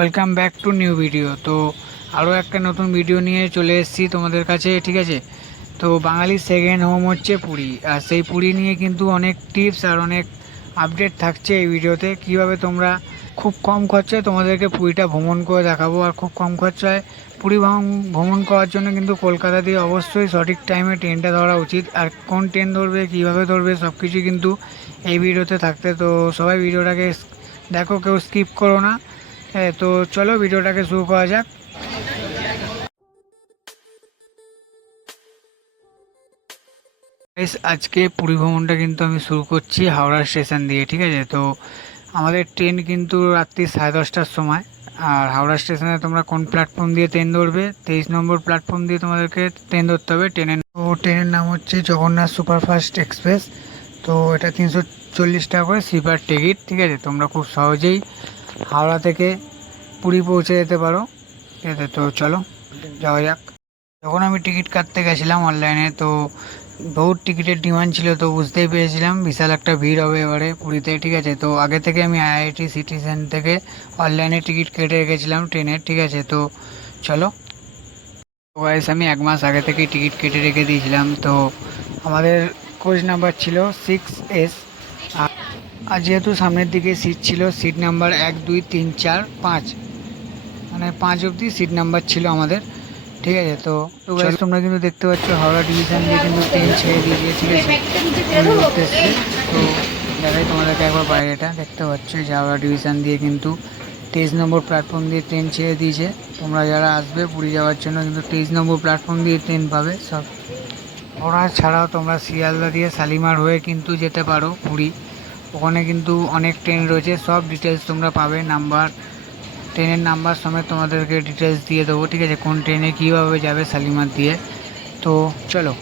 Welcome back to new video তো আরও একটা নতুন ভিডিও নিয়ে চলে এসেছি তোমাদের কাছে, ঠিক আছে? তো বাঙালির সেকেন্ড হোম হচ্ছে পুরী। আর সেই পুরী নিয়ে কিন্তু অনেক টিপস আর অনেক আপডেট থাকছে এই ভিডিওতে কীভাবে তোমরা খুব কম খরচায় তোমাদেরকে পুরীটা ভ্রমণ করে দেখাবো আর খুব কম খরচায় পুরী ভ্রম- ভ্রমণ করার জন্য কিন্তু কলকাতা দিয়ে অবশ্যই সঠিক টাইমে ট্রেনটা ধরা উচিত। আর কোন ট্রেন ধরবে, কীভাবে ধরবে সব কিছু কিন্তু এই ভিডিওতে থাকতে। তো সবাই ভিডিওটাকে দেখো, কেউ স্কিপ করো না। হ্যাঁ তো চলো ভিডিওটাকে শুরু করা যাক। আজকে পুরী ভ্রমণটা কিন্তু আমি শুরু করছি হাওড়া স্টেশন দিয়ে, ঠিক আছে? তো আমাদের ট্রেন কিন্তু রাত্রি সাড়ে দশটার সময়। আর হাওড়া স্টেশনে তোমরা কোন প্ল্যাটফর্ম দিয়ে ট্রেন ধরবে? তেইশ নম্বর প্ল্যাটফর্ম দিয়ে তোমাদেরকে ট্রেন ধরতে হবে ট্রেনের ট্রেনের নাম হচ্ছে জগন্নাথ সুপারফাস্ট এক্সপ্রেস। তো এটা তিনশো চল্লিশ টাকা করে স্লিপার টিকিট ঠিক আছে? তোমরা খুব সহজেই হাওড়া থেকে পুরী পৌঁছে যেতে পারো। আছে তো চলো, যাওয়া যাক। যখন আমি টিকিট কাটতে গেছিলাম অনলাইনে, তো বহুত টিকিটের ডিমান্ড ছিল, তো বুঝতেই পেরেছিলাম বিশাল একটা ভিড় হবে এবারে পুরীতে, ঠিক আছে? তো আগে থেকে আমি আইআইটি সিটিজেন থেকে অনলাইনে টিকিট কেটে রেখেছিলাম ট্রেনের ঠিক আছে? তো চলো। ওয়াইস আমি এক মাস আগে থেকেই টিকিট কেটে রেখে দিয়েছিলাম। তো আমাদের কোচ নাম্বার ছিল সিক্স এস আর যেহেতু সামনের দিকে সিট ছিল সিট নাম্বার এক, দুই, তিন, চার, পাঁচ। মানে পাঁচ অবধি সিট নাম্বার ছিল আমাদের। ঠিক আছে, তো তোমরা কিন্তু দেখতে পাচ্ছ হাওড়া ডিভিশন দিয়ে কিন্তু ট্রেন ছেড়ে পুরী করতে তো দেখাই তোমাদেরকে একবার বাইরেটা। দেখতে পাচ্ছ যে হাওড়া ডিভিশন দিয়ে কিন্তু তেইশ নম্বর প্ল্যাটফর্ম দিয়ে ট্রেন ছেড়ে দিয়েছে। তোমরা যারা আসবে পুরী যাওয়ার জন্য কিন্তু তেইশ নম্বর প্ল্যাটফর্ম দিয়ে ট্রেন পাবে। সব ওরা ছাড়াও তোমরা শিয়ালদা দিয়ে শালিমার হয়ে কিন্তু যেতে পারো পুরী। ওখানে কিন্তু অনেক ট্রেন রয়েছে। সব ডিটেলস তোমরা পাবে। নাম্বার ট্রেনের নাম্বার সমেত তোমাদেরকে ডিটেলস দিয়ে দেবো, ঠিক আছে? কোন ট্রেনে কীভাবে যাবে শালিমার দিয়ে। তো চলো।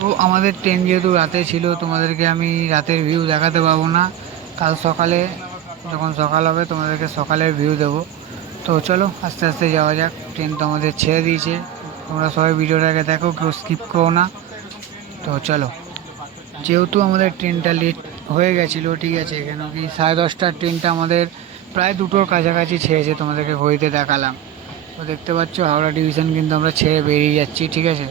তো আমাদের ট্রেন যেহেতু রাতে ছিল, তোমাদেরকে আমি রাতের ভিউ দেখাতে পারব না। কাল সকালে, যখন সকাল হবে, তোমাদেরকে সকালের ভিউ দেবো। তো চলো, আস্তে আস্তে যাওয়া যাক। ট্রেন তো আমাদের ছেড়ে দিয়েছে। তোমরা সবাই ভিডিওটাকে দেখো, কেউ স্কিপ করো না। তো চলো। যেহেতু আমাদের ট্রেনটা লেট হয়ে গেছিল, ঠিক আছে কেন কি সাড়ে দশটার ট্রেনটা আমাদের প্রায় দুটোর কাছাকাছি ছেড়েছে, তোমাদেরকে ঘড়িতে দেখালাম। তো দেখতে পাচ্ছ, হাওড়া ডিভিশন কিন্তু আমরা ছেড়ে বেরিয়ে যাচ্ছি, ঠিক আছে?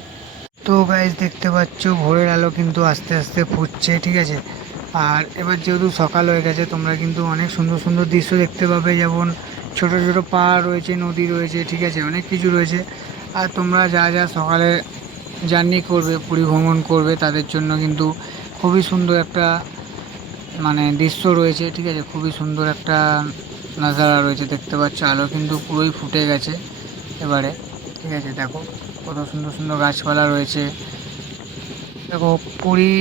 তো গাইজ দেখতে পাচ্ছ, ভোরের আলো কিন্তু আস্তে আস্তে ফুটছে, ঠিক আছে? আর এবার যেহেতু সকাল হয়ে গেছে, তোমরা কিন্তু অনেক সুন্দর সুন্দর দৃশ্য দেখতে পাবে, যেমন ছোট ছোট পাহাড় রয়েছে, নদী রয়েছে, ঠিক আছে, অনেক কিছু রয়েছে। আর তোমরা যা যা সকালে জার্নি করবে পুরী ভ্রমণ করবে, তাদের জন্য কিন্তু খুবই সুন্দর একটা মানে দৃশ্য রয়েছে, ঠিক আছে? খুবই সুন্দর একটা নাজারা রয়েছে, দেখতে পাচ্ছ। আলো কিন্তু পুরোই ফুটে গেছে এবারে, ঠিক আছে? দেখো, কত সুন্দর সুন্দর গাছপালা রয়েছে। দেখো, পুরী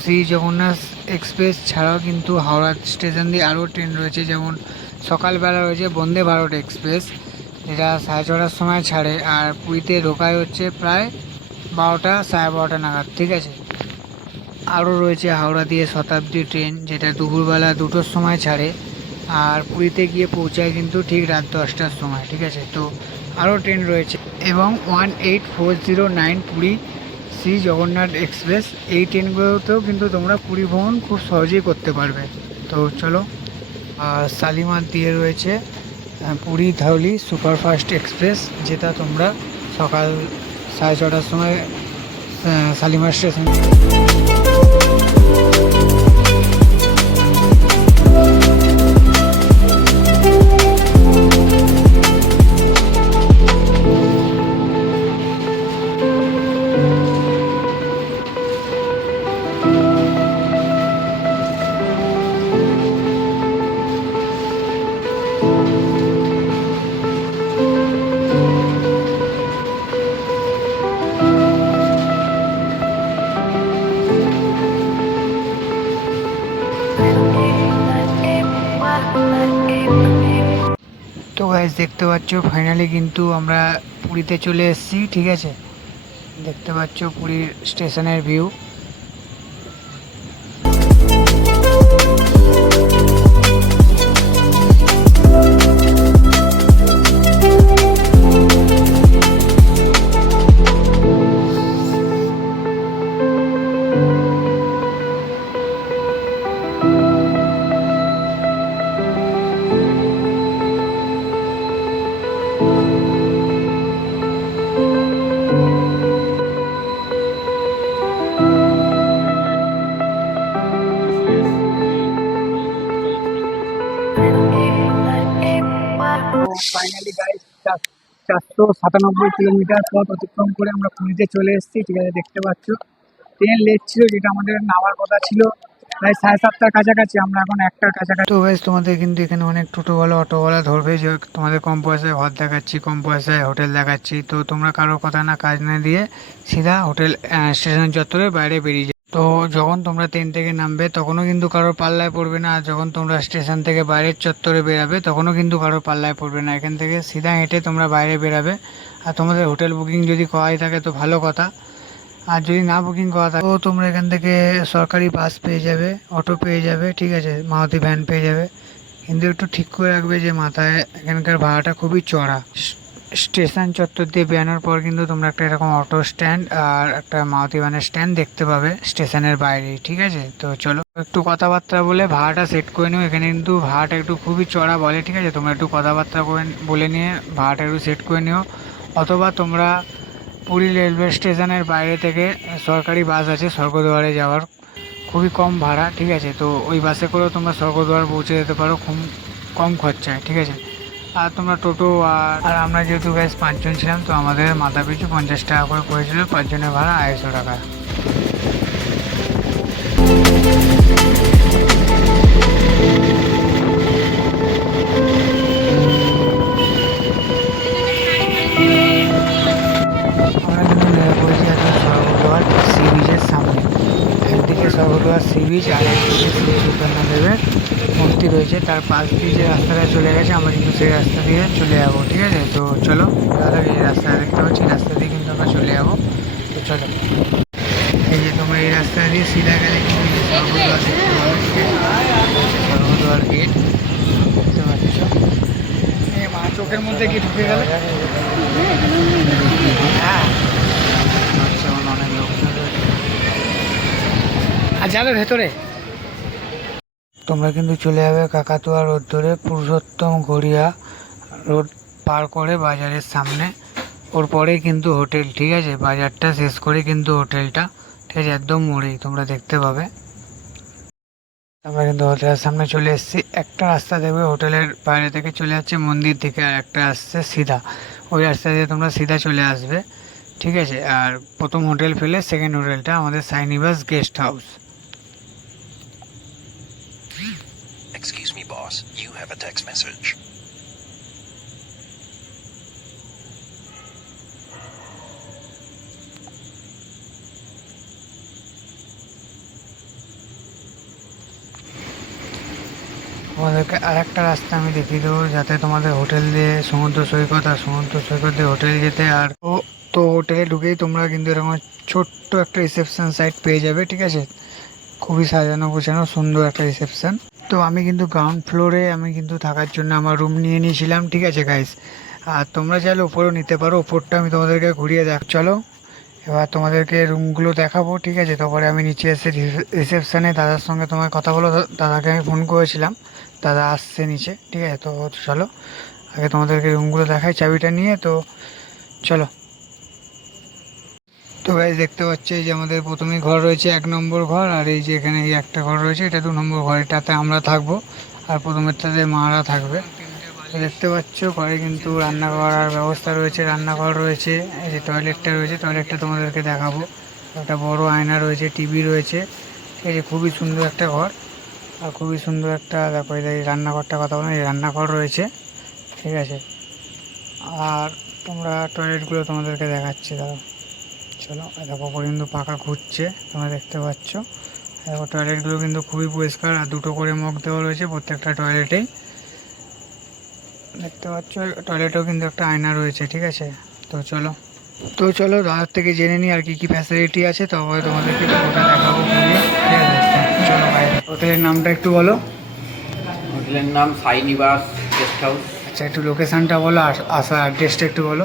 শ্রী জগন্নাথ এক্সপ্রেস ছাড়াও কিন্তু হাওড়া স্টেশন দিয়ে আরও ট্রেন রয়েছে। যেমন সকালবেলা রয়েছে বন্দে ভারত এক্সপ্রেস, যেটা সাড়ে ছটার সময় ছাড়ে। আর পুরীতে ঢোকায় হচ্ছে প্রায় বারোটা, সাড়ে বারোটা নাগাদ, ঠিক আছে? আরও রয়েছে হাওড়া দিয়ে শতাব্দী ট্রেন, যেটা দুপুরবেলা দুটোর সময় ছাড়ে আর পুরীতে গিয়ে পৌঁছায় কিন্তু ঠিক রাত দশটার সময়, ঠিক আছে? তো আরও ট্রেন রয়েছে এবং one eight four zero nine Puri Shri Jagannath express, এই ট্রেনগুলোতেও কিন্তু তোমরা পুরী ভ্রমণ খুব সহজেই করতে পারবে। তো চলো আর শালিমার দিয়ে রয়েছে পুরী ধাউলি সুপারফাস্ট এক্সপ্রেস, যেটা তোমরা সকাল সাড়ে ছটার সময় শালিমার স্টেশন দেখতে পাচ্ছ ফাইনালি কিন্তু আমরা পুরীতে চলে এসেছি, ঠিক আছে? দেখতে পাচ্ছ পুরীর স্টেশনের ভিউ ফাইনালি চারশো সাতানব্বই কিলোমিটার পথ অতিক্রম করে আমরা পুরীতে চলে এসেছি, ঠিক আছে, দেখতে পাচ্ছ। ট্রেন লেট ছিল, যেটা আমাদের নামার কথা ছিল। প্রায় সাড়ে সাতটার কাছাকাছি, আমরা এখন একটার কাছাকাছি। তো বেশ তোমাদের কিন্তু এখানে অনেক টোটোওয়ালা অটোওয়ালা ধরবে যে তোমাদের কম পয়সায় ঘর দেখাচ্ছি, কম পয়সায় হোটেল দেখাচ্ছি। তো তোমরা কারও কথা না কাজ না দিয়ে সিধা হোটেল স্টেশন চত্বরের বাইরে বেরিয়ে যাও। তো যখন তোমরা ট্রেন থেকে নামবে, তখনও কিন্তু কারোর পাল্লায় পড়বে না। যখন তোমরা স্টেশন থেকে বাইরের চত্বরে বেরাবে, তখনও কিন্তু কারোর পাল্লায় পড়বে না। এখান থেকে সিধা হেঁটে তোমরা বাইরে বেরাবে। আর তোমাদের হোটেল বুকিং যদি করাই থাকে, তো ভালো কথা। আর যদি না বুকিং করা থাকে তো তোমরা এখান থেকে সরকারি বাস পেয়ে যাবে অটো পেয়ে যাবে, ঠিক আছে? মারুতি ভ্যান পেয়ে যাবে। কিন্তু একটু ঠিক করে রাখবে যে মাথায় এখানকার ভাড়াটা খুবই চড়া। স্টেশন চত্বর দিয়ে বেরোনোর পর কিন্তু তোমরা একটা এরকম অটো স্ট্যান্ড আর একটা মারুতি ভ্যানের স্ট্যান্ড দেখতে পাবে স্টেশনের বাইরে, ঠিক আছে? তো চলো, একটু কথাবার্তা বলে ভাড়াটা সেট করে নিও। এখানে কিন্তু ভাড়াটা একটু খুবই চড়া বলে, ঠিক আছে? তোমরা একটু কথাবার্তা করে বলে নিয়ে ভাড়াটা একটু সেট করে নিও। অথবা তোমরা পুরী রেলওয়ে স্টেশনের বাইরে থেকে সরকারি বাস আছে স্বর্গদ্বারে যাওয়ার। খুবই কম ভাড়া, ঠিক আছে? তো ওই বাসে করেও তোমরা স্বর্গদ্বার পৌঁছে যেতে পারো খুব কম খরচায়, ঠিক আছে? আর তোমরা টোটো আর আর আমরা যেহেতু গ্যাস পাঁচজন ছিলাম, তো আমাদের মাথা পিছু পঞ্চাশ টাকা করে করেছিল পাঁচজনের ভাড়া আড়াইশো টাকা। বিচ আর শ্রী চৈতন্যদেবের মূর্তি রয়েছে তার পাশ দিয়ে যে রাস্তাটা চলে গেছে আমরা কিন্তু সেই রাস্তা দিয়ে চলে যাব ঠিক আছে? তো চলো দাদা এই রাস্তা দেখতে পাচ্ছি রাস্তা দিয়ে কিন্তু আমরা চলে যাব। তো চলো। এই যে তোমরা এই রাস্তা দিয়ে সিধা গেলে কিন্তু এই স্বর্গদ্বার দেখতে পাবে স্বর্গদ্বার গেট দেখতে পাচ্ছ? এই চোখের মধ্যে কি ঢুকে গেল? হ্যাঁ আচ্ছা আমার অনেক লোকজন রয়েছে। যাবে ভেতরে। তোমরা কিন্তু চলে যাবে কাকাতুয়া রোড ধরে পুরুষোত্তম গড়িয়া রোড পার করে বাজারের সামনে। ওর পরেই কিন্তু হোটেল, ঠিক আছে? বাজারটা শেষ করে কিন্তু হোটেলটা, ঠিক আছে? একদম মোড়েই, তোমরা দেখতে পাবে। আমরা কিন্তু হোটেলের সামনে চলে এসেছি। একটা রাস্তা দেখবে, হোটেলের বাইরে থেকে চলে যাচ্ছে, মন্দির থেকে আর একটা আসছে সিধা। ওই রাস্তা দিয়ে তোমরা সিধা চলে আসবে, ঠিক আছে? আর প্রথম হোটেল ফেলে সেকেন্ড হোটেলটা আমাদের Sainivas guest house. Excuse me, boss. You have a text message. তোমাদেরকে আর একটা রাস্তা আমি দেখিয়ে দেবো যাতে তোমাদের হোটেল দিয়ে সমুদ্র সৈকত আর সমুদ্র সৈকত দিয়ে হোটেল যেতে আর তো তো হোটেলে ঢুকেই তোমরা কিন্তু এরকম ছোট্ট একটা রিসেপশন সাইট পেয়ে যাবে ঠিক আছে খুবই সাজানো গোছানো সুন্দর একটা রিসেপশন তো আমি কিন্তু গ্রাউন্ড ফ্লোরে আমি কিন্তু থাকার জন্য আমার রুম নিয়ে নিয়েছিলাম, ঠিক আছে গাইস আর তোমরা চাইলে ওপরেও নিতে পারো ওপরটা আমি তোমাদেরকে ঘুরিয়ে দেখ, চলো? এবার তোমাদেরকে রুমগুলো দেখাবো, ঠিক আছে? তারপরে আমি নিচে এসে রিসেপশানে দাদার সঙ্গে তোমার কথা বলো দাদাকে আমি ফোন করেছিলাম, দাদা আসছে নিচে, ঠিক আছে? তো চলো, আগে তোমাদেরকে রুমগুলো দেখাই, চাবিটা নিয়ে, তো চলো। তো গাইজ দেখতে পাচ্ছি এই যে আমাদের প্রথমেই ঘর রয়েছে এক নম্বর ঘর, আর এই যে এখানে এই একটা ঘর রয়েছে, এটা দু নম্বর ঘর এটাতে আমরা থাকব, আর প্রথমেরটাতে মারা থাকবে। দেখতে পাচ্ছ ঘরে কিন্তু রান্না করার ব্যবস্থা রয়েছে, রান্নাঘর রয়েছে, এই যে টয়লেটটা রয়েছে টয়লেটটা তোমাদেরকে দেখাবো। একটা বড় আয়না রয়েছে টিভি রয়েছে ঠিক আছে খুবই সুন্দর একটা ঘর, আর খুবই সুন্দর একটা, দেখো এই রান্নাঘরটা কথা বলো এই রান্নাঘর রয়েছে, ঠিক আছে। আর তোমরা টয়লেটগুলো তোমাদেরকে দেখাচ্ছি, দাঁড়াও। চলো দেখো ওপরে কিন্তু পাখা ঘুরছে তোমরা দেখতে পাচ্ছ। দেখো টয়লেটগুলো কিন্তু খুবই পরিষ্কার আর দুটো করে মগ দেওয়া রয়েছে প্রত্যেকটা টয়লেটেই দেখতে পাচ্ছ টয়লেটেও কিন্তু একটা আয়না রয়েছে ঠিক আছে? তো চলো। তো চলো দাদার থেকে জেনে নিই আর কি কি ফ্যাসিলিটি আছে তারপরে তোমাদেরকে দেখাবো চলো হোটেলের নামটা একটু বলো। হোটেলের নাম সাই নিবাস গেস্ট হাউস। আচ্ছা একটু লোকেশানটা বলো আর আসার অ্যাড্রেসটা একটু বলো।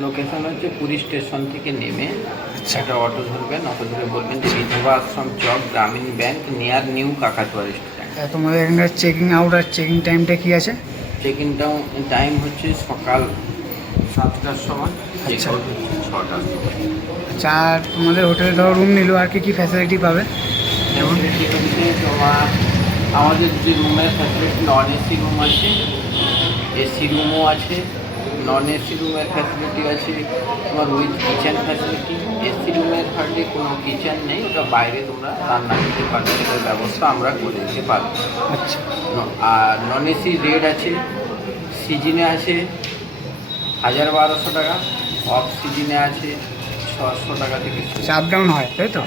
লোকেশন হচ্ছে পুরী স্টেশন থেকে নেমে আচ্ছা। একটা অটো ধরবেন অটো ধরে বলবেন যে বিধবা আশ্রম চক Grameen bank near new Kakatua restaurant তা তোমাদের এখানকার চেকিং আউট আর চেকিং টাইমটা কি আছে? চেক টাইম হচ্ছে সকাল সাতটার সময় আচ্ছা। ছটার সময় আচ্ছা আর তোমাদের হোটেলে ধরো রুম নিলো আর কি কি ফ্যাসিলিটি পাবে? যেমন তোমার আমাদের যে রুমের ফ্যাসিলিটি নন এসি রুম আছে এসি রুমও আছে নন এসি রুমের ফ্যাসিলিটি আছে তোমার উইথ কিচেন ফ্যাসিলিটি এসি রুমের হার্ডলি কোনো কিচেন নেই ওটা বাইরে তোমরা রান্না করতে পারবে সেটার ব্যবস্থা আমরা করে দিতে পারব। আচ্ছা। আর নন এসি রেট আছে সিজনে আছে হাজার বারোশো টাকা অফ সিজনে আছে ছশো টাকা থেকে আপ ডাউন হয় তাই তো?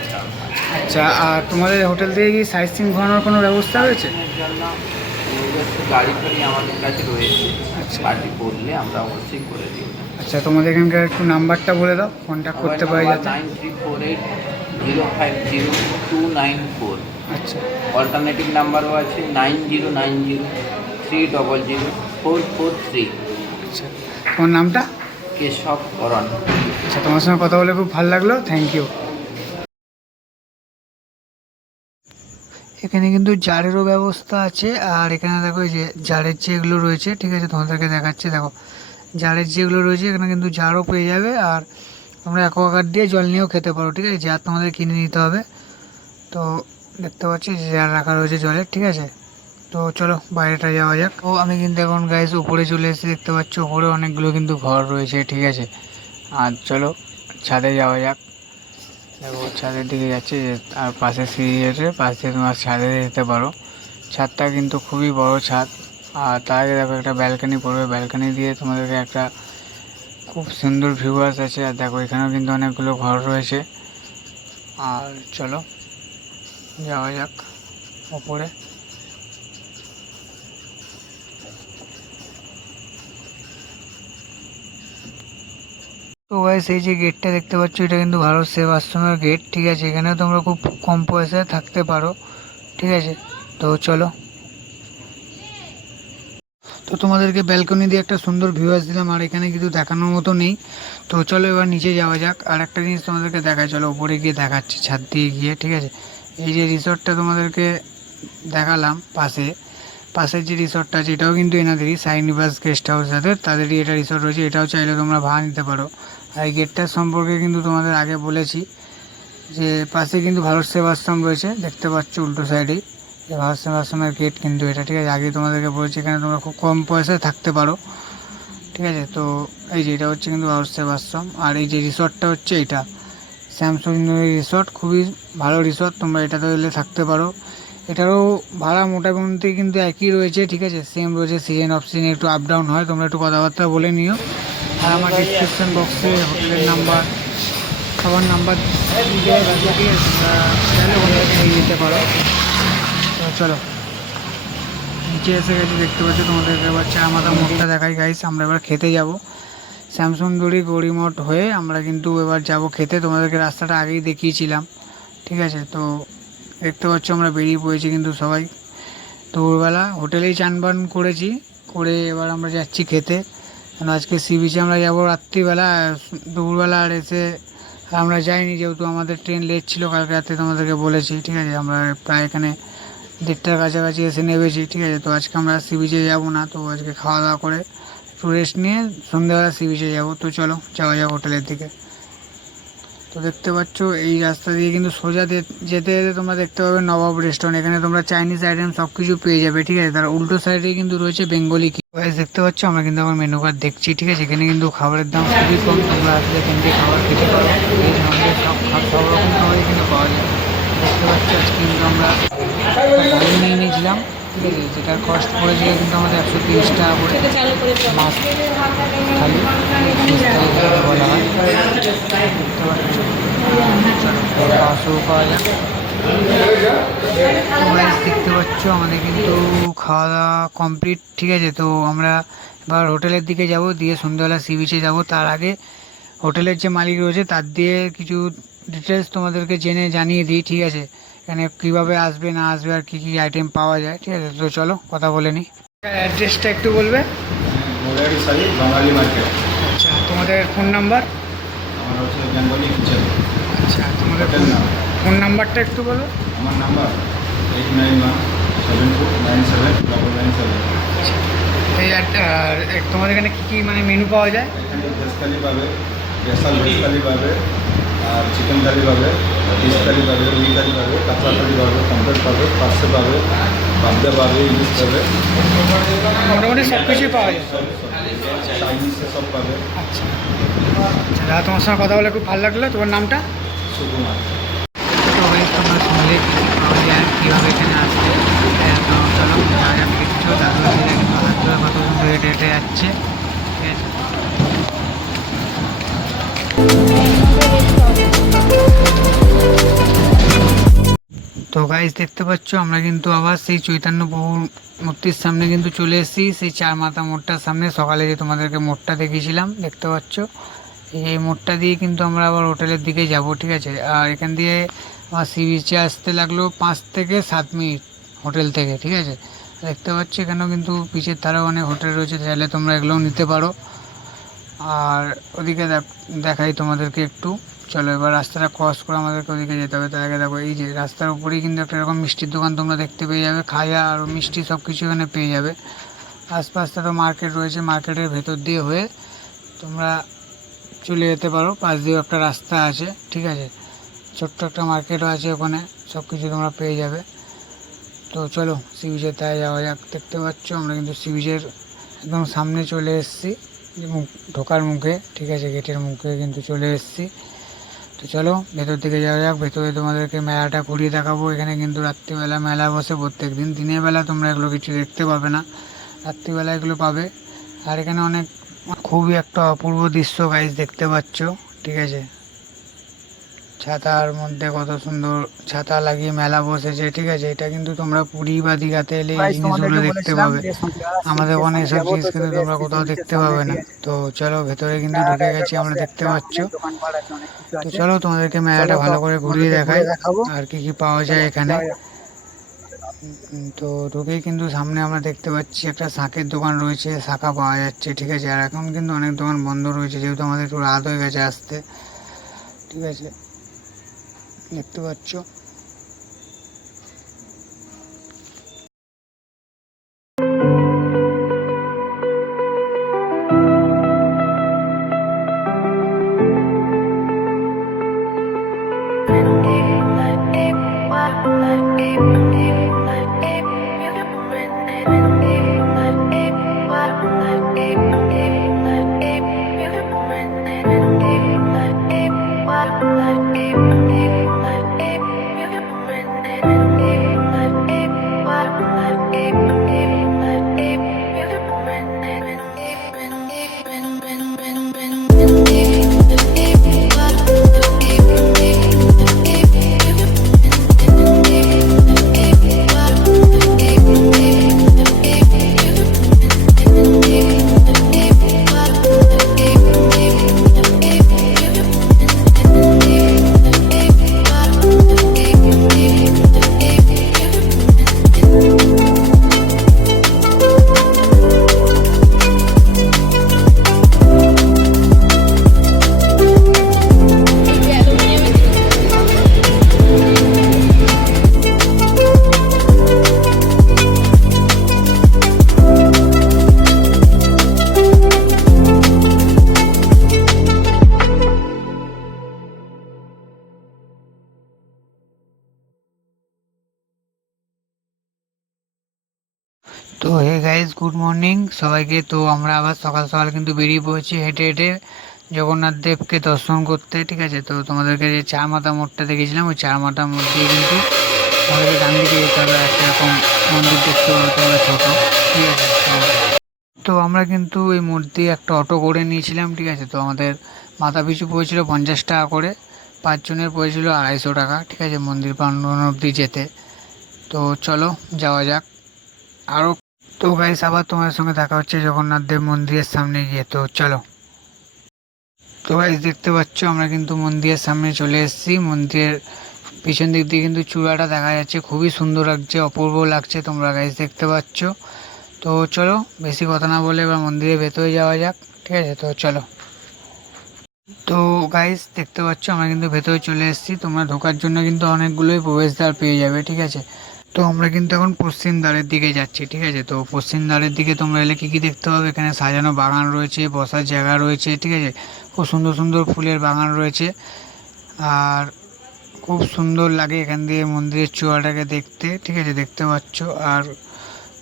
আচ্ছা আর তোমাদের হোটেল থেকে কি সাইট সিন ঘোরানোর কোনো ব্যবস্থা রয়েছে? নিজস্ব গাড়ি ফাড়ি আমাদের কাছে রয়েছে। পার্টি করলে আমরা অবশ্যই করে দিই। আচ্ছা তোমাদের এখানকার একটু নাম্বারটা বলে দাও কন্ট্যাক্ট করতে পারি যাতে nine three four eight zero five zero two nine four আচ্ছা। অল্টারনেটিভ নাম্বারও আছে nine zero nine zero three double zero four four three আচ্ছা তোমার নামটা? কেশব করণ আচ্ছা তোমার সঙ্গে কথা বলে খুব ভালো লাগল থ্যাংক ইউ এখানে কিন্তু জারেরও ব্যবস্থা আছে, আর এখানে দেখো এই যে জারের যেগুলো রয়েছে, ঠিক আছে, তোমাদেরকে দেখাচ্ছে, দেখো, জারের যেগুলো রয়েছে, এখানে কিন্তু জারও পেয়ে যাবে, আর তোমরা অ্যাকোয়াগার্ড দিয়ে জল নিয়েও খেতে পারো, ঠিক আছে জার তোমাদের কিনে নিতে হবে। তো দেখতে পাচ্ছি জার রাখা রয়েছে জলের ঠিক আছে, তো চলো বাইরেটা যাওয়া যাক। তো আমি কিন্তু এখন গাইস উপরে চলে এসেছি, দেখতে পাচ্ছি, উপরে অনেকগুলো কিন্তু ঘর রয়েছে, ঠিক আছে, আর চলো ছাদে যাওয়া যাক। দেখো, ছাদের দিকে যাচ্ছে, আর পাশে সিঁড়ি আছে, পাশ দিয়ে তোমার ছাদে যেতে পারো। ছাদটা কিন্তু খুবই বড় ছাদ, আর তার আগে দেখো একটা ব্যালকানি পড়বে। ব্যালকানি দিয়ে তোমাদেরকে একটা খুব সুন্দর ভিউয়ার্স আছে আর দেখো, এখানেও কিন্তু অনেকগুলো ঘর রয়েছে। আর চলো, যাওয়া যাক, ওপরে। তো গাইস এই যে গেটটা দেখতে পাচ্ছ, এটা কিন্তু ভারত সেবাশ্রমের গেট ঠিক আছে? এখানেও তোমরা খুব কম পয়সায় থাকতে পারো, ঠিক আছে? তো চলো। তো তোমাদেরকে ব্যালকনি দিয়ে একটা সুন্দর ভিউয়ার্স দিলাম, আর এখানে কিন্তু দেখানোর মতো নেই। তো চলো এবার নিচে যাওয়া যাক, আর একটা জিনিস তোমাদেরকে দেখায় চলো উপরে গিয়ে দেখাচ্ছি, ছাদ দিয়ে গিয়ে, ঠিক আছে? এই যে রিসর্টটা তোমাদেরকে দেখালাম পাশে, পাশের যে রিসর্টটা আছে, এটাও কিন্তু এনাদেরই, সাই নিবাস গেস্ট হাউস যাদের, তাদেরই এটা রিসর্ট রয়েছে, এটাও চাইলে তোমরা ভাড়া নিতে পারো। এই গেটটার সম্পর্কে কিন্তু তোমাদের আগে বলেছি যে পাশে কিন্তু ভারত সেবাশ্রম রয়েছে, দেখতে পাচ্ছ উল্টো সাইডেই যে ভারত সেবাশ্রমের গেট কিন্তু এটা, ঠিক আছে? আগে তোমাদেরকে বলেছি এখানে তোমরা খুব কম পয়সায় থাকতে পারো, ঠিক আছে? তো এই যে এটা হচ্ছে কিন্তু ভারত সেবাশ্রম, আর এই যে রিসর্টটা হচ্ছে এটা। স্যামসুং রিসর্ট খুবই ভালো রিসর্ট তোমরা এটাতে এলে থাকতে পারো। এটারও ভাড়া মোটামুটি কিন্তু একই রয়েছে, ঠিক আছে? সেম রয়েছে সিজন অফ একটু আপ ডাউন হয়, তোমরা একটু কথাবার্তা বলে নিও। আর আমার ডিসক্রিপশন বক্সে হোটেলের নাম্বার সবার নাম্বার থেকে নিয়ে যেতে পারো। তো চলো, নিচে এসে গেছি, দেখতে পাচ্ছ তোমাদেরকে এবার চা মাথা মোড়টা দেখাই গাইস আমরা এবার খেতে যাব। শ্যামসুন্দরী গৌরীমঠ হয়ে আমরা কিন্তু এবার যাব খেতে। তোমাদেরকে রাস্তাটা আগেই দেখিয়েছিলাম, ঠিক আছে? তো দেখতে পাচ্ছ আমরা বেরিয়ে পড়েছি কিন্তু সবাই। দুপুরবেলা হোটেলেই চান বান করেছি, করে এবার আমরা যাচ্ছি খেতে। কারণ আজকে সি বিচে আমরা যাব রাত্রিবেলা, দুপুরবেলা, আর এসে আমরা যাইনি যেহেতু আমাদের ট্রেন লেট ছিল, কালকে রাত্রে তোমাদেরকে বলেছি, ঠিক আছে? আমরা প্রায় এখানে দেড়টার কাছাকাছি এসে নেমেছি, ঠিক আছে? তো আজকে আমরা সি বিচে যাব না, তো আজকে খাওয়া দাওয়া করে একটু রেস্ট নিয়ে সন্ধ্যাবেলা সি বিচে যাব। তো চলো, যাওয়া যাক হোটেলের দিকে। তো দেখতে পাচ্ছ, এই রাস্তা দিয়ে কিন্তু সোজা যেতে যেতে তোমরা দেখতে পাবে নবাব রেস্টুরেন্ট এখানে তোমরা চাইনিজ আইটেম সব কিছু পেয়ে যাবে, ঠিক আছে? তার উল্টো সাইডে কিন্তু রয়েছে বেঙ্গলি কি দেখতে পাচ্ছ, আমরা কিন্তু আমার মেনু কার্ড দেখছি, ঠিক আছে? এখানে কিন্তু খাবারের দাম খুবই কম, তোমরা আসলে এখান থেকে খাবার খেতে পারো। ভেজ ননভেজ সব সব রকম খাবার এখানে পাওয়া যায়। দেখতে পাচ্ছ, আজকে কিন্তু আমরা নিয়ে নিয়েছিলাম। ঠিক আছে যেটার কস্ট পড়েছিল কিন্তু আমাদের একশো তিরিশ টাকা করে মাছ বলা হয় তো guys, দেখতে পাচ্ছ আমাদের কিন্তু খাওয়া দাওয়া কমপ্লিট ঠিক আছে? তো আমরা এবার হোটেলের দিকে যাব দিয়ে সন্ধ্যাবেলা সি বিচে যাব। তার আগে হোটেলের যে মালিক রয়েছে তার দিয়ে কিছু ডিটেলস তোমাদেরকে জেনে জানিয়ে দিই ঠিক আছে? এখানে কীভাবে আসবে না আসবে আর কী কী আইটেম পাওয়া যায় ঠিক আছে? তো চলো কথা বলে নিই অ্যাড্রেসটা একটু বলবে? মোরারি সারি বাঙালি মার্কেট আচ্ছা তোমাদের ফোন নাম্বার আমার হচ্ছে বেঙ্গলি কিচেন আচ্ছা তোমাদের ফোন নাম্বারটা একটু বলো। আমার number eight nine one seven two nine seven double nine seven এই আর- আর তোমাদের এখানে কী কী মানে মেনু পাওয়া যায়? এখানে ভেজ থালি পাবে স্পেশাল ভেজ থালি পাবে আর চিকেন থালি পাবে ফিশ থালি পাবে রুই থালি পাবে কাঁচা থালি পাবে কমপ্লেট পাবে পার্সে পাবে পাবদা পাবে ইলিশ পাবে। মোটামুটি সব কিছুই পাওয়া যায়। সব সব। পাবে। আচ্ছা। আচ্ছা দাদা তোমার সঙ্গে কথা বলে খুব ভালো লাগল। তোমার নামটা? সুকুমার। তো ভাই তোমরা শুনলে আর কীভাবে এখানে আসবে হ্যাঁ, চলো যা যা দেখছ দাদু কত সুন্দর হেঁটে হেঁটে যাচ্ছে। ঠিক আছে। তো গাইজ দেখতে পাচ্ছ, আমরা কিন্তু আবার সেই চৈতন্য প্রভুর মূর্তির সামনে কিন্তু চলে এসেছি। সেই চার মাথা মোড়টার সামনে। সকালে যে তোমাদেরকে মোড়টা দেখিয়েছিলাম, দেখতে পাচ্ছ? এই মোড়টা দিয়ে কিন্তু আমরা আবার হোটেলের দিকে যাব, ঠিক আছে? আর এখান দিয়ে আমার সি বিচে আসতে লাগল পাঁচ থেকে সাত মিনিট হোটেল থেকে, ঠিক আছে? দেখতে পাচ্ছ, এখানেও কিন্তু পিচের ধারেও অনেক হোটেল রয়েছে, চাইলে তোমরা এগুলোও নিতে পারো। আর ওদিকে দেখ- দেখাই তোমাদেরকে একটু। চলো, এবার রাস্তাটা ক্রস করে আমাদেরকে ওদিকে যেতে হবে। তার আগে দেখো, এই যে রাস্তার উপরেই কিন্তু একটা এরকম মিষ্টির দোকান তোমরা দেখতে পেয়ে যাবে। খাজা আর মিষ্টি সব কিছু এখানে পেয়ে যাবে। আশপাশটা তো মার্কেট রয়েছে মার্কেটের ভেতর দিয়ে হয়ে তোমরা চলে যেতে পারো। পাশ দিয়েও একটা রাস্তা আছে, ঠিক আছে? ছোট্ট একটা মার্কেটও আছে ওখানে সব কিছু তোমরা পেয়ে যাবে। তো চলো সি তাই যাওয়া যাক। দেখতে পাচ্ছ, আমরা কিন্তু সি বিচের একদম সামনে চলে এসেছি। ঢোকার মুখে, ঠিক আছে? গেটের মুখে কিন্তু চলে এসেছি। তো চলো, ভেতর দিকে যাওয়া যাক। ভেতরে তোমাদেরকে মেলাটা ঘুরিয়ে দেখাবো। এখানে কিন্তু রাত্রিবেলা মেলা বসে প্রত্যেক দিন দিনের বেলা তোমরা এগুলো কিছু দেখতে পাবে না। রাত্রিবেলা এগুলো পাবে। আর এখানে অনেক, খুবই একটা অপূর্ব দৃশ্য গাইজ দেখতে পাচ্ছ। ঠিক আছে? ছাতার মধ্যে কত সুন্দর ছাতা লাগিয়ে মেলা বসেছে ঠিক আছে? এটা কিন্তু তোমরা পুরী বা দীঘাতে এলে এই জিনিসগুলো দেখতে পাবে। আমাদের ওখানে এসব জিনিস কিন্তু তোমরা কোথাও দেখতে পাবে না। তো চলো ভেতরে কিন্তু ঢুকে গেছি আমরা দেখতে পাচ্ছ। তো চলো তোমাদেরকে মেলাটা ভালো করে ঘুরিয়ে দেখাই আর কি কি পাওয়া যায় এখানে। তো ঢুকেই কিন্তু সামনে আমরা দেখতে পাচ্ছি একটা শাঁখের দোকান রয়েছে শাঁখা পাওয়া যাচ্ছে ঠিক আছে? আর এখন কিন্তু অনেক দোকান বন্ধ রয়েছে যেহেতু আমাদের একটু রাত হয়ে গেছে আসতে ঠিক আছে? দেখতে পাচ্ছ তো গুড মর্নিং। সবাইকে তো আমরা আবার সকাল সকাল কিন্তু বেরিয়ে পড়েছি হেঁটে হেঁটে জগন্নাথ দেবকে দর্শন করতে, ঠিক আছে? তো তোমাদেরকে যে চার মাথা মোড়টা দেখেছিলাম, ওই চার মাথা মোড় দিয়ে কিন্তু আমাদেরকে ডান দিকে যেতে হবে, একটা এরকম মন্দির দেখতে তোমরা ছোটো, ঠিক আছে? তো- আমরা কিন্তু এই মোড় দিয়ে একটা অটো করে নিয়েছিলাম, ঠিক আছে? তো আমাদের মাথা পিছু পড়েছিল পঞ্চাশ টাকা করে, পাঁচজনের পড়েছিল আড়াইশো টাকা, ঠিক আছে? মন্দির প্রাঙ্গণ অবধি যেতে। তো চলো, যাওয়া যাক। আরও তো গাইস আবার তোমার সঙ্গে দেখা হচ্ছে জগন্নাথ দেব মন্দিরের সামনে গিয়ে। তো চলো। তো গাইস দেখতে পাচ্ছ আমরা কিন্তু মন্দিরের সামনে চলে এসেছি। মন্দিরের পিছন দিক দিয়ে কিন্তু চূড়াটা দেখা যাচ্ছে। খুবই সুন্দর লাগছে, অপূর্ব লাগছে, তোমরা গাইস দেখতে পাচ্ছ। তো চলো, বেশি কথা না বলে এবার মন্দিরের ভেতরে যাওয়া যাক। ঠিক আছে, তো চলো। তো গাইস দেখতে পাচ্ছ আমরা কিন্তু ভেতরে চলে এসেছি। তোমরা ঢোকার জন্য কিন্তু অনেকগুলোই প্রবেশদ্বার পেয়ে যাবে, ঠিক আছে? তো আমরা কিন্তু এখন পশ্চিম দ্বারের দিকে যাচ্ছি, ঠিক আছে? তো পশ্চিম দ্বারের দিকে তোমরা এলে কী কী দেখতে পাবে? এখানে সাজানো বাগান রয়েছে, বসার জায়গা রয়েছে, ঠিক আছে? খুব সুন্দর সুন্দর ফুলের বাগান রয়েছে। আর খুব সুন্দর লাগে এখান দিয়ে মন্দিরের চূড়াটাকে দেখতে, ঠিক আছে? দেখতে পাচ্ছ। আর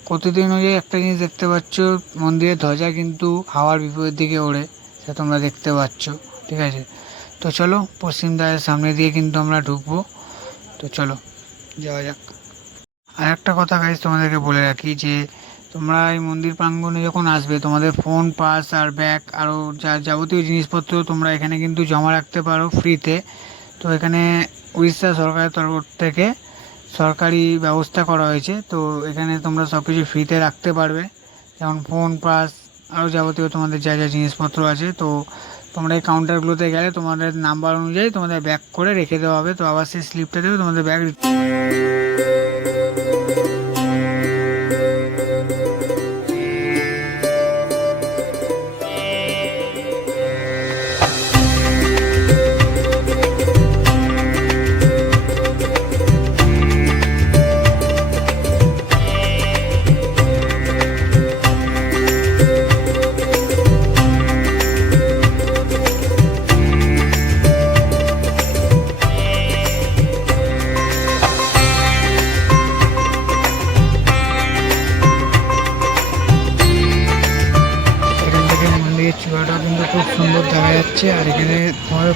প্রতিদিন ওই যে একটা জিনিস দেখতে পাচ্ছ? মন্দিরের ধ্বজা কিন্তু হাওয়ার বিপরীত দিকে ওড়ে, সেটা তোমরা দেখতে পাচ্ছ, ঠিক আছে? তো চলো, পশ্চিম দ্বারের সামনে দিয়ে কিন্তু আমরা ঢুকবো। তো চলো, যাওয়া যাক। আর একটা কথা গাইজ তোমাদেরকে বলে রাখি যে, তোমরা এই মন্দির প্রাঙ্গণে যখন আসবে, তোমাদের ফোন পাস আর ব্যাগ আরও যা যাবতীয় জিনিসপত্র তোমরা এখানে কিন্তু জমা রাখতে পারো ফ্রিতে তো এখানে উড়িষ্যা সরকারের তরফ থেকে সরকারি ব্যবস্থা করা হয়েছে। তো এখানে তোমরা সব কিছু ফ্রিতে রাখতে পারবে। যেমন ফোন পাস আরও যাবতীয় তোমাদের যা যা জিনিসপত্র আছে। তো তোমরা এই কাউন্টারগুলোতে গেলে তোমাদের নাম্বার অনুযায়ী তোমাদের ব্যাগ করে রেখে দেওয়া হবে। তো আবার সেই স্লিপটা দেবে তোমাদের ব্যাগ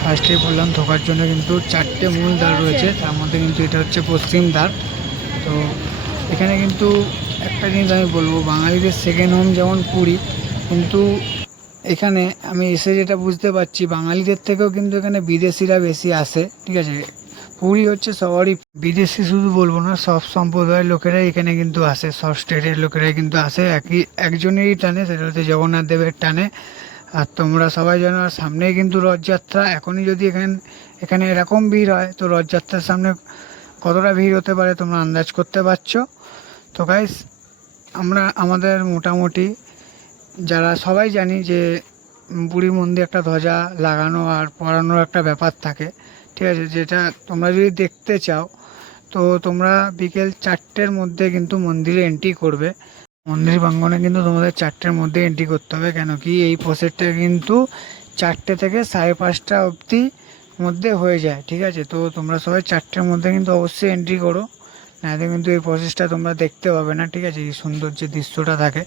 ফার্স্টেই বললাম ঢোকার জন্য কিন্তু চারটে মূল দ্বার রয়েছে। তার মধ্যে কিন্তু এটা হচ্ছে পশ্চিম দ্বার। তো এখানে কিন্তু একটা জিনিস আমি বলব, বাঙালিদের সেকেন্ড হোম যেমন পুরী, কিন্তু এখানে আমি এসে যেটা বুঝতে পারছি, বাঙালিদের থেকেও কিন্তু এখানে বিদেশিরা বেশি আসে, ঠিক আছে? পুরী হচ্ছে সবারই বিদেশি শুধু বলব না, সব সম্প্রদায়ের লোকেরাই এখানে কিন্তু আসে, সব স্টেটের লোকেরাই কিন্তু আসে। একই, একজনেরই টানে, সেটা হচ্ছে জগন্নাথ দেবের টানে। আর তোমরা সবাই জানো আর সামনেই কিন্তু রথযাত্রা, এখনই যদি এখানে এখানে এরকম ভিড় হয়, তো রথযাত্রার সামনে কতটা ভিড় হতে পারে তোমরা আন্দাজ করতে পারছ? তো গাইস আমরা, আমাদের মোটামুটি যারা সবাই জানি যে পুরী মন্দির একটা ধ্বজা লাগানো আর পরানোর একটা ব্যাপার থাকে, ঠিক আছে, যেটা তোমরা যদি দেখতে চাও, তো তোমরা বিকেল চারটের মধ্যে কিন্তু মন্দিরে এন্ট্রি করবে। মন্দির প্রাঙ্গনে কিন্তু তোমাদের চারটের মধ্যে এন্ট্রি করতে হবে। কেন কি এই প্রসেসটা কিন্তু চারটে থেকে সাড়ে পাঁচটা অবধি মধ্যে হয়ে যায়, ঠিক আছে? তো তোমরা সবাই চারটের মধ্যে কিন্তু অবশ্যই এন্ট্রি করো। নাহলে কিন্তু এই প্রসেসটা তোমরা দেখতে পাবে না, ঠিক আছে? এই সুন্দর যে দৃশ্যটা থাকে।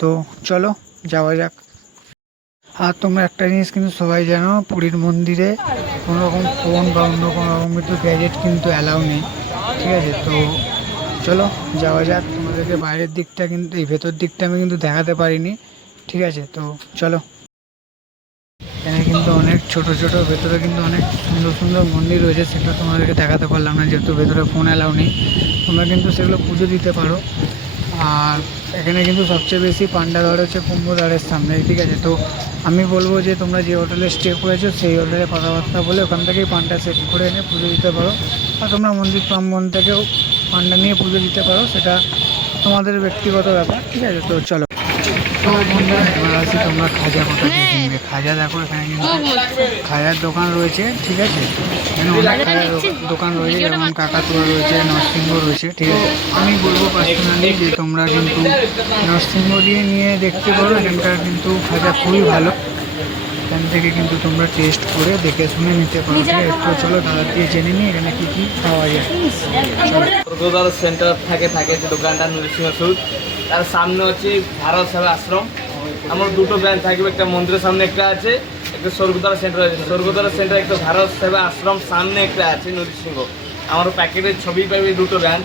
তো চলো, যাওয়া যাক। আর তোমরা একটা জিনিস কিন্তু সবাই জানো, পুরীর মন্দিরে কোনো রকম ফোন বা অন্য কোনো রকম কিন্তু গ্যাজেট কিন্তু অ্যালাউ নেই, ঠিক আছে? তো চলো, যাওয়া যাক। তোমাদেরকে বাইরের দিকটা কিন্তু, এই ভেতর দিকটা আমি কিন্তু দেখাতে পারিনি। ঠিক আছে, তো চলো। এখানে কিন্তু অনেক ছোট ছোট, ভেতরে কিন্তু অনেক সুন্দর সুন্দর মন্দির রয়েছে সেগুলো তোমাদেরকে দেখাতে পারলাম না, যেহেতু ভেতরে ফোন অ্যালাউ নেই। তোমরা কিন্তু সেগুলো পুজো দিতে পারো। আর এখানে কিন্তু সবচেয়ে বেশি পান্ডাগড় হচ্ছে কুম্ভদ্বারের সামনে, ঠিক আছে? তো আমি বলব যে তোমরা যে হোটেলে স্টে করেছ, সেই হোটেলে কথাবার্তা বলে ওখান থেকেই পান্ডা সেট করে এনে পুজো দিতে পারো। আর তোমরা মন্দির প্রাঙ্গণ থেকেও পান্ডা নিয়ে পুজো দিতে পারো, সেটা তোমাদের ব্যক্তিগত ব্যাপার ঠিক আছে? তো চলো। তো বন্ধুরা এবার আসি তোমরা খাজা কোথা দিয়ে কিনবে খাজা দেখো এখানে কিন্তু খাজার দোকান রয়েছে ঠিক আছে? এখানে অনেক খাজার দোকান রয়েছে যেমন কাকাতুয়া রয়েছে নরসিংহ রয়েছে ঠিক আছে? আমি বলব পার্সোনালি যে তোমরা কিন্তু নরসিংহ দিয়ে নিয়ে দেখতে পারো এখানকার কিন্তু খাজা খুবই ভালো। থেকে কিন্তু তোমরা টেস্ট করে দেখে শুনে নিতে পারো ঠিক আছে? তো চলো দাদা দিয়ে জেনে নিই এখানে কী কী পাওয়া যায়। সেন্টার থাকে থাকে যে দোকানটা নৃসিংহ সুদ। তার সামনে হচ্ছে ভারত সেবা আশ্রম। আমার দুটো ব্যাংক থাকবে একটা মন্দিরের সামনে একটা আছে একটা স্বর্গদ্বার সেন্টার আছে স্বর্গদ্বার সেন্টার একটা ভারত সেবা আশ্রম সামনে একটা আছে নৃসিংহ আমার প্যাকেটের ছবি পাবে দুটো ব্যাংক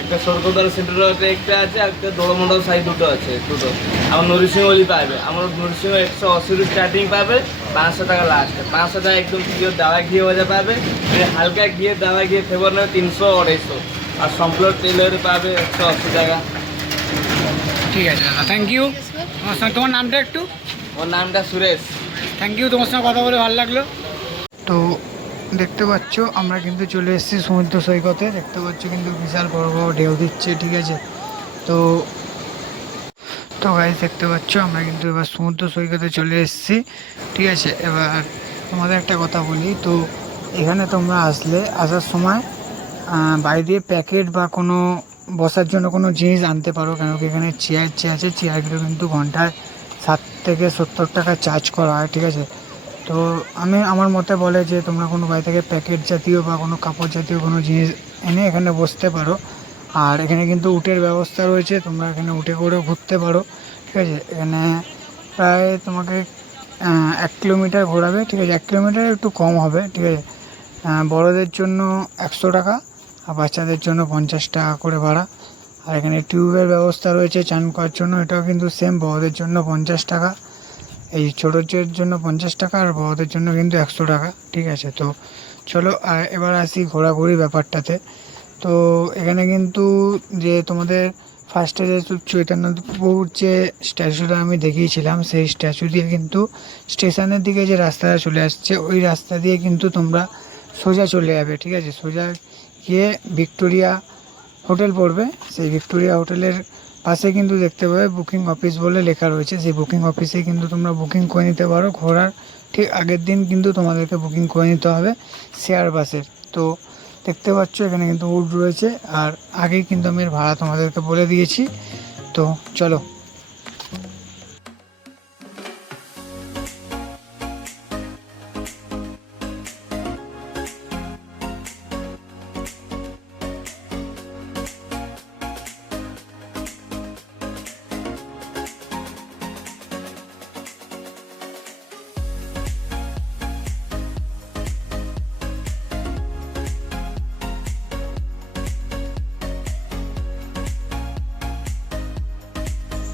একটা স্বর্গদ্বার সেন্টার একটা আছে আর একটা দোড়মন্ডল সাইড দুটো আছে দুটো। আমার নরসিংহলি পাবে। আমার নরসিংহ একশো আশি স্টার্টিং পাবে পাঁচশো টাকা লাস্ট পাঁচশো টাকা একদম পিওর দাওয়া ঘিয়ে ভাজা পাবে। হালকা ঘিয়ে দাওয়া ঘিয়ে ফেভার নেবে তিনশো আড়াইশো। আর সম্পূর্ণ টেলার পাবে একশো আশি টাকা। ঠিক আছে দাদা থ্যাংক ইউ তোমার সঙ্গে তোমার নামটা একটু? ওর নামটা সুরেশ। থ্যাংক ইউ তোমার সঙ্গে কথা বলে ভালো লাগল। তো দেখতে পাচ্ছ আমরা কিন্তু চলে এসেছি সমুদ্র সৈকতে। দেখতে পাচ্ছ কিন্তু বিশাল বড় বড় ঢেউ দিচ্ছে ঠিক আছে? তো তো গাইজ দেখতে পাচ্ছ আমরা কিন্তু এবার সমুদ্র সৈকতে চলে এসেছি ঠিক আছে? এবার তোমাদের একটা কথা বলি তো এখানে তোমরা আসলে আসার সময় আহ, দিয়ে প্যাকেট বা কোনো বসার জন্য কোনো জিনিস আনতে পারো কেন কি এখানে চেয়ার চেয়ার আছে চেয়ারগুলো কিন্তু ঘন্টায় ষাট থেকে সত্তর টাকা চার্জ করা হয় ঠিক আছে? তো আমি, আমার মতে বলে যে তোমরা কোনো বাড়ি থেকে প্যাকেট জাতীয় বা কোনো কাপড় জাতীয় কোনো জিনিস এনে এখানে বসতে পারো। আর এখানে কিন্তু উটের ব্যবস্থা রয়েছে, তোমরা এখানে উঠে করেও ঘুরতে পারো, ঠিক আছে? এখানে প্রায় তোমাকে এক কিলোমিটার ঘোরাবে, ঠিক আছে? এক কিলোমিটার একটু কম হবে, ঠিক আছে? বড়দের জন্য একশো টাকা, আর বাচ্চাদের জন্য পঞ্চাশ টাকা করে ভাড়া। আর এখানে টিউবের ব্যবস্থা রয়েছে চান করার জন্য, এটাও কিন্তু সেম বড়দের জন্য পঞ্চাশ টাকা। এই ছোটোদের জন্য পঞ্চাশ টাকা আর বড়দের জন্য কিন্তু একশো টাকা, ঠিক আছে? তো চলো এবার আসি ঘোরাঘুরি ব্যাপারটাতে। তো এখানে কিন্তু যে তোমাদের ফার্স্টে যে চৈতন্যপুর যে স্ট্যাচুটা আমি দেখিয়েছিলাম, সেই স্ট্যাচু দিয়ে কিন্তু স্টেশনের দিকে যে রাস্তাটা চলে আসছে, ওই রাস্তা দিয়ে কিন্তু তোমরা সোজা চলে যাবে, ঠিক আছে? সোজা গিয়ে ভিক্টোরিয়া হোটেল পড়বে। সেই ভিক্টোরিয়া হোটেলের পাশে কিন্তু দেখতে পাবে বুকিং অফিস বলে লেখা রয়েছে। সেই বুকিং অফিসে কিন্তু তোমরা বুকিং করে নিতে পারো। ঘোরার ঠিক আগের দিন কিন্তু তোমাদেরকে বুকিং করে নিতে হবে শেয়ার বাসের তো দেখতে পাচ্ছ এখানে কিন্তু উড রয়েছে। আর আগেই কিন্তু আমি এর ভাড়া তোমাদেরকে বলে দিয়েছি। তো চলো।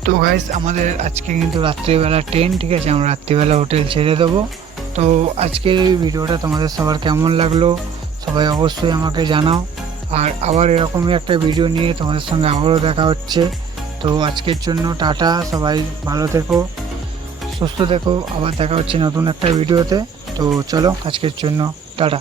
তো গাইস আমাদের আজকে কিন্তু রাত্রিবেলা ট্রেন ঠিক আছে? আমরা রাত্রিবেলা হোটেল ছেড়ে দেবো। তো আজকের এই ভিডিওটা তোমাদের সবার কেমন লাগল? সবাই অবশ্যই আমাকে জানাও। আর আবার এরকমই একটা ভিডিও নিয়ে তোমাদের সঙ্গে আবারও দেখা হচ্ছে। তো আজকের জন্য টাটা, সবাই ভালো থেকো, সুস্থ থেকো। আবার দেখা হচ্ছে নতুন একটা ভিডিওতে তো চলো, আজকের জন্য টাটা।